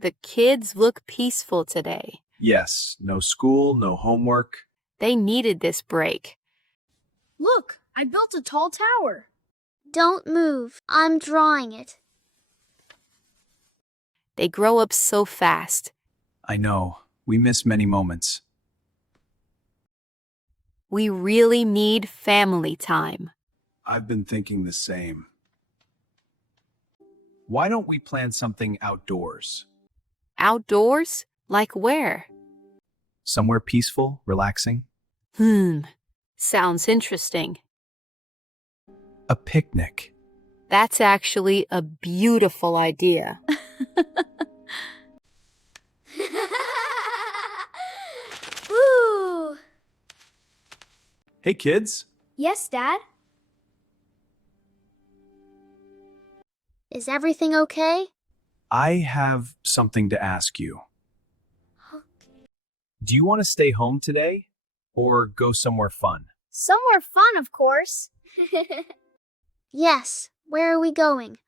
The kids look peaceful today. Yes, no school, no homework. They needed this break. Look, I built a tall tower. Don't move. I'm drawing it. They grow up so fast. I know, we miss many moments. We really need family time. I've been thinking the same. Why don't we plan something outdoors? Outdoors? Like where? Somewhere peaceful, relaxing? Sounds interesting. A picnic. That's actually a beautiful idea. Woo! Hey kids, Yes, Dad? Is everything okay? I have something to ask you. Do you want to stay home today or go somewhere fun? Somewhere fun, of course. Yes. Where are we going?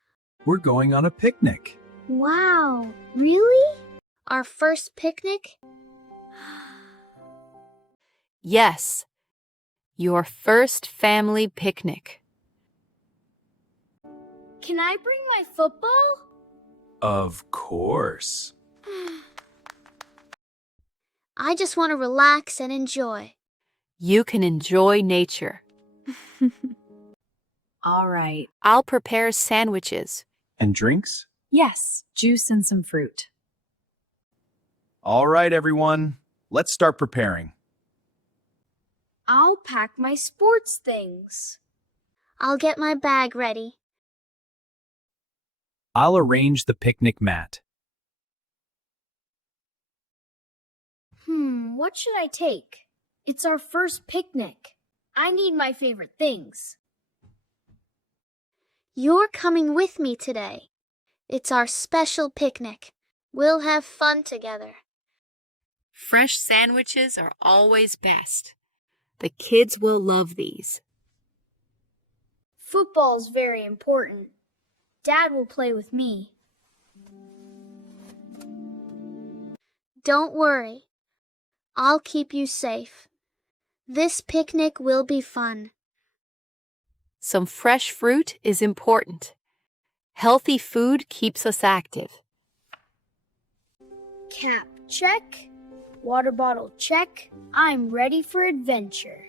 We're going on a picnic. Wow. Really? Our first picnic? Yes. Your first family picnic. Can I bring my football? Of course. I just want to relax and enjoy. You can enjoy nature. All right. I'll prepare sandwiches. And drinks? Yes, juice and some fruit. All right, everyone. Let's start preparing. I'll pack my sports things. I'll get my bag ready. I'll arrange the picnic mat. What should I take? It's our first picnic. I need my favorite things. You're coming with me today. It's our special picnic. We'll have fun together. Fresh sandwiches are always best. The kids will love these. Football's very important. Dad will play with me. Don't worry. I'll keep you safe. This picnic will be fun. Some fresh fruit is important. Healthy food keeps us active. Cap, check. Water bottle, check. I'm ready for adventure.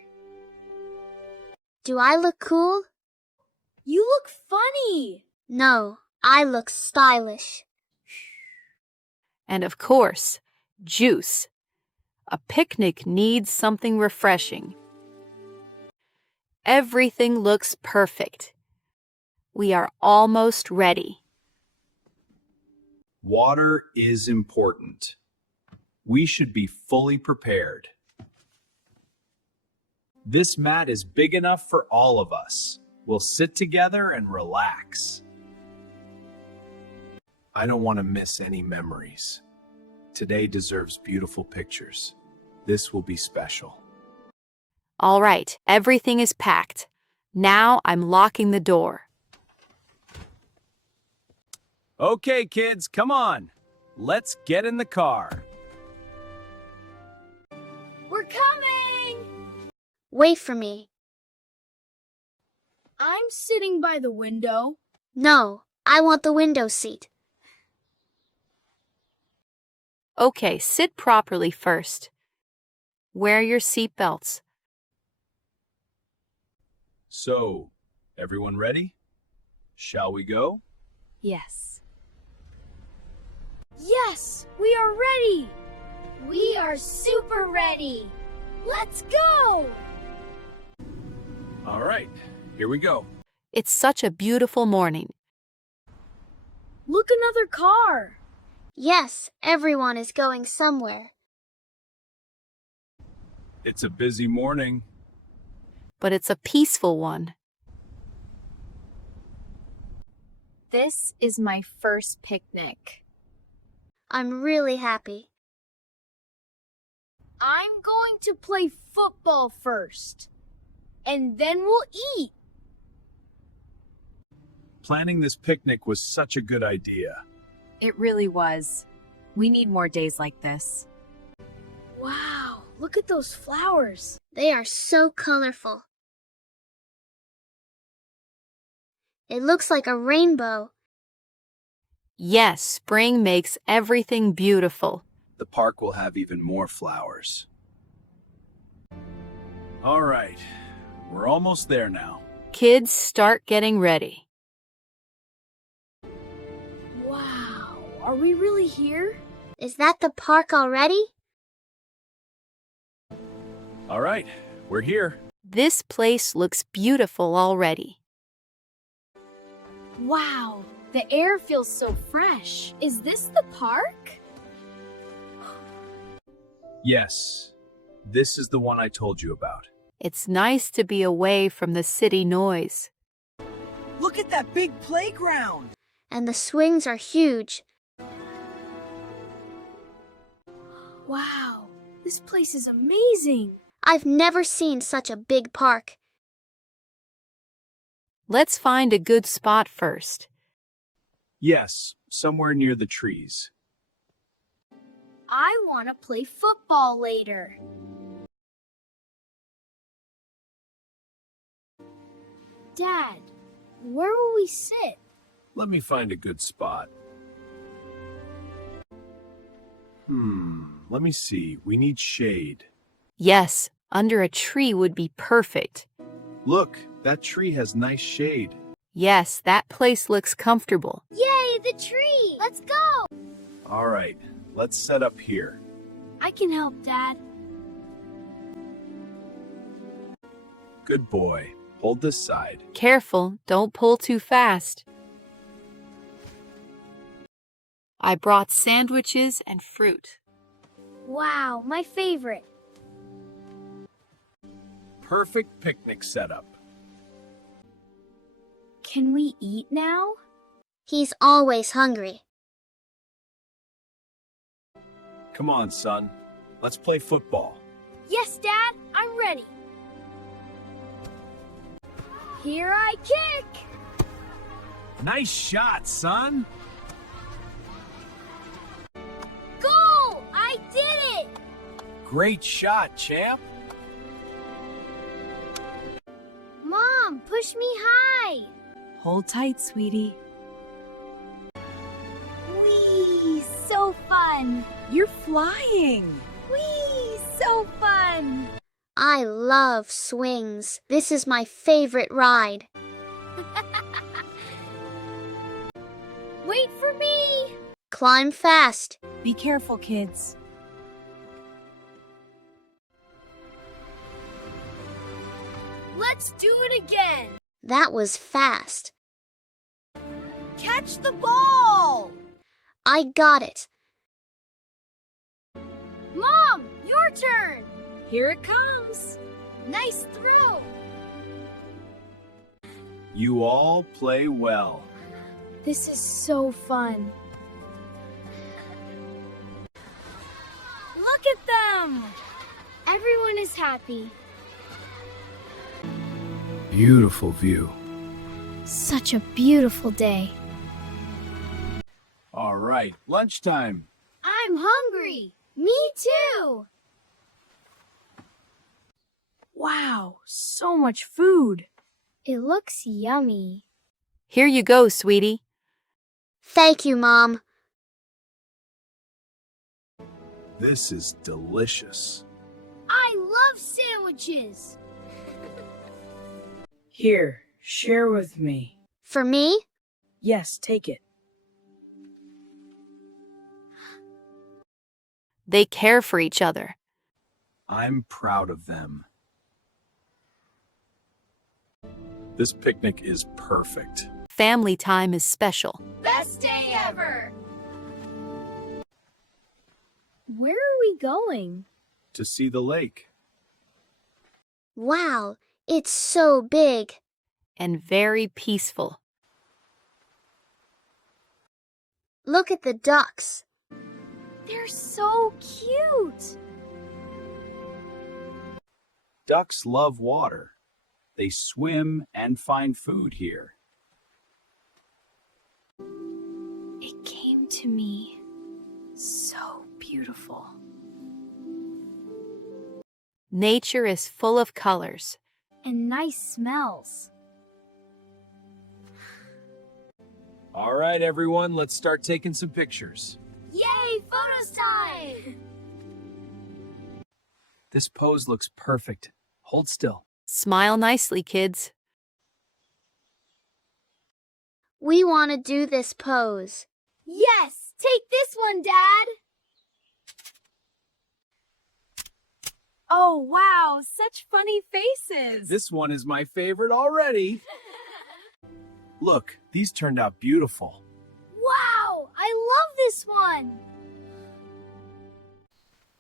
Do I look cool? You look funny. No, I look stylish. And of course, juice. A picnic needs something refreshing. Everything looks perfect. We are almost ready. Water is important. We should be fully prepared. This mat is big enough for all of us. We'll sit together and relax. I don't want to miss any memories. Today deserves beautiful pictures. This will be special. All right, everything is packed. Now I'm locking the door. Okay, kids, come on. Let's get in the car. We're coming! Wait for me. I'm sitting by the window. No, I want the window seat. Okay, sit properly first. Wear your seatbelts. So, everyone ready? Shall we go? Yes. Yes, we are ready. We are super ready. Let's go! All right, here we go. It's such a beautiful morning. Look, another car. Yes, everyone is going somewhere. It's a busy morning. But it's a peaceful one. This is my first picnic. I'm really happy. I'm going to play football first, and then we'll eat. Planning this picnic was such a good idea. It really was. We need more days like this. Wow, look at those flowers. They are so colorful. It looks like a rainbow. Yes, spring makes everything beautiful. The park will have even more flowers. All right, we're almost there now. Kids, start getting ready. Wow, are we really here? Is that the park already? All right, we're here. This place looks beautiful already. Wow, the air feels so fresh. Is this the park? Yes, this is the one I told you about. It's nice to be away from the city noise. Look at that big playground! And the swings are huge. Wow, this place is amazing. I've never seen such a big park. Let's find a good spot first. Yes, somewhere near the trees. I want to play football later. Dad, where will we sit? Let me find a good spot. Let me see. We need shade. Yes, under a tree would be perfect. Look, that tree has nice shade. Yes, that place looks comfortable. Yay, the tree! Let's go! All right, let's set up here. I can help, Dad. Good boy. Hold this side. Careful, don't pull too fast. I brought sandwiches and fruit. Wow, my favorite. Perfect picnic setup. Can we eat now? He's always hungry. Come on, son. Let's play football. Yes, Dad, I'm ready. Here I kick! Nice shot, son. Goal! I did it! Great shot, champ. Mom, push me high! Hold tight, sweetie. Whee! So fun! You're flying. Whee! So fun! I love swings. This is my favorite ride. Wait for me! Climb fast. Be careful, kids. Let's do it again! That was fast. Catch the ball! I got it. Mom, your turn! Here it comes. Nice throw! You all play well. This is so fun. Look at them! Everyone is happy. Beautiful view. Such a beautiful day. All right, lunchtime. I'm hungry. Me too. Wow, so much food. It looks yummy. Here you go, sweetie. Thank you, Mom. This is delicious. I love sandwiches. Here, share with me. For me? Yes, take it. They care for each other. I'm proud of them. This picnic is perfect. Family time is special. Best day ever. Where are we going? To see the lake. Wow, it's so big. And very peaceful. Look at the ducks. They're so cute. Ducks love water. They swim and find food here. It came to me so beautiful. Nature is full of colors. And nice smells. All right, everyone, let's start taking some pictures. Yay, photos time! This pose looks perfect. Hold still. Smile nicely, kids. We want to do this pose. Yes, take this one, Dad. Oh, wow, such funny faces. This one is my favorite already. Look, these turned out beautiful. Wow, I love this one.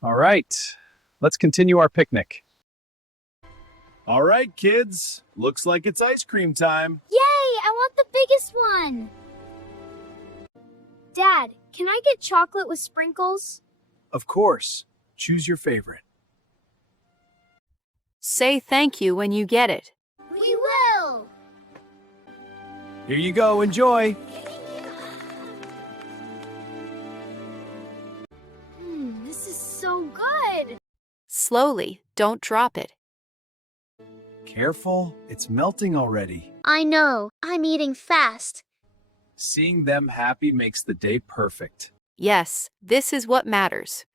All right, let's continue our picnic. All right, kids, looks like it's ice cream time. Yay, I want the biggest one. Dad, can I get chocolate with sprinkles? Of course, choose your favorite. Say thank you when you get it. We will. Here you go, enjoy. This is so good. Slowly, don't drop it. Careful, it's melting already. I know, I'm eating fast. Seeing them happy makes the day perfect. Yes, this is what matters.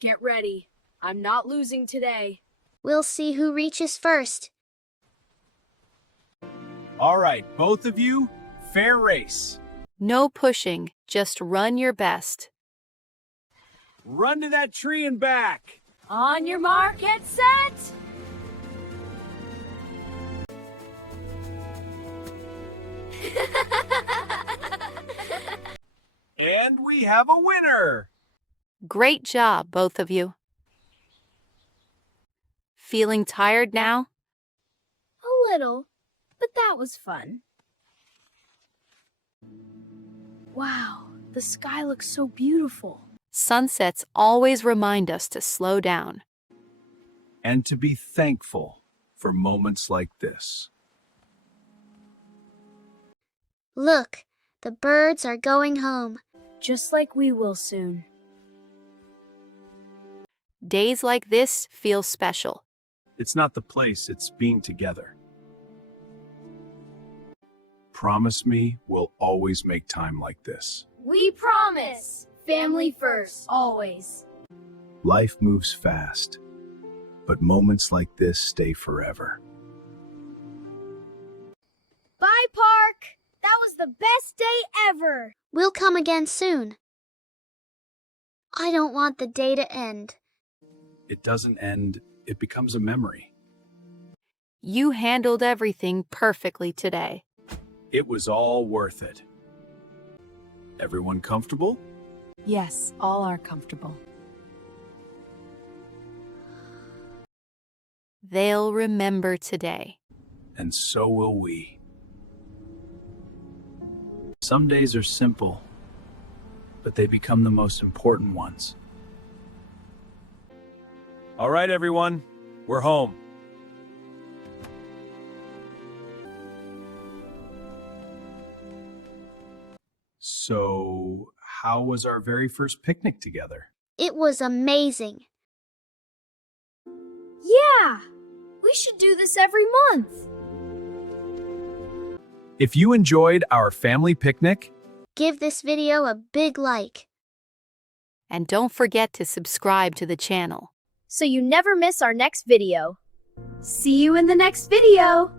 Get ready. I'm not losing today. We'll see who reaches first. All right, both of you, fair race. No pushing, just run your best. Run to that tree and back. On your mark, get set. And we have a winner. Great job, both of you. Feeling tired now? A little, but that was fun. Wow, the sky looks so beautiful. Sunsets always remind us to slow down. And to be thankful for moments like this. Look, the birds are going home. Just like we will soon. Days like this feel special. It's not the place, it's being together. Promise me we'll always make time like this. We promise. Family first, always. Life moves fast, but moments like this stay forever. Bye, Park. That was the best day ever. We'll come again soon. I don't want the day to end. It doesn't end, it becomes a memory. You handled everything perfectly today. It was all worth it. Everyone comfortable? Yes, all are comfortable. They'll remember today. And so will we. Some days are simple, but they become the most important ones. All right, everyone, we're home. So, how was our very first picnic together? It was amazing. Yeah, we should do this every month. If you enjoyed our family picnic, Give this video a big like. And don't forget to subscribe to the channel. So you never miss our next video. See you in the next video.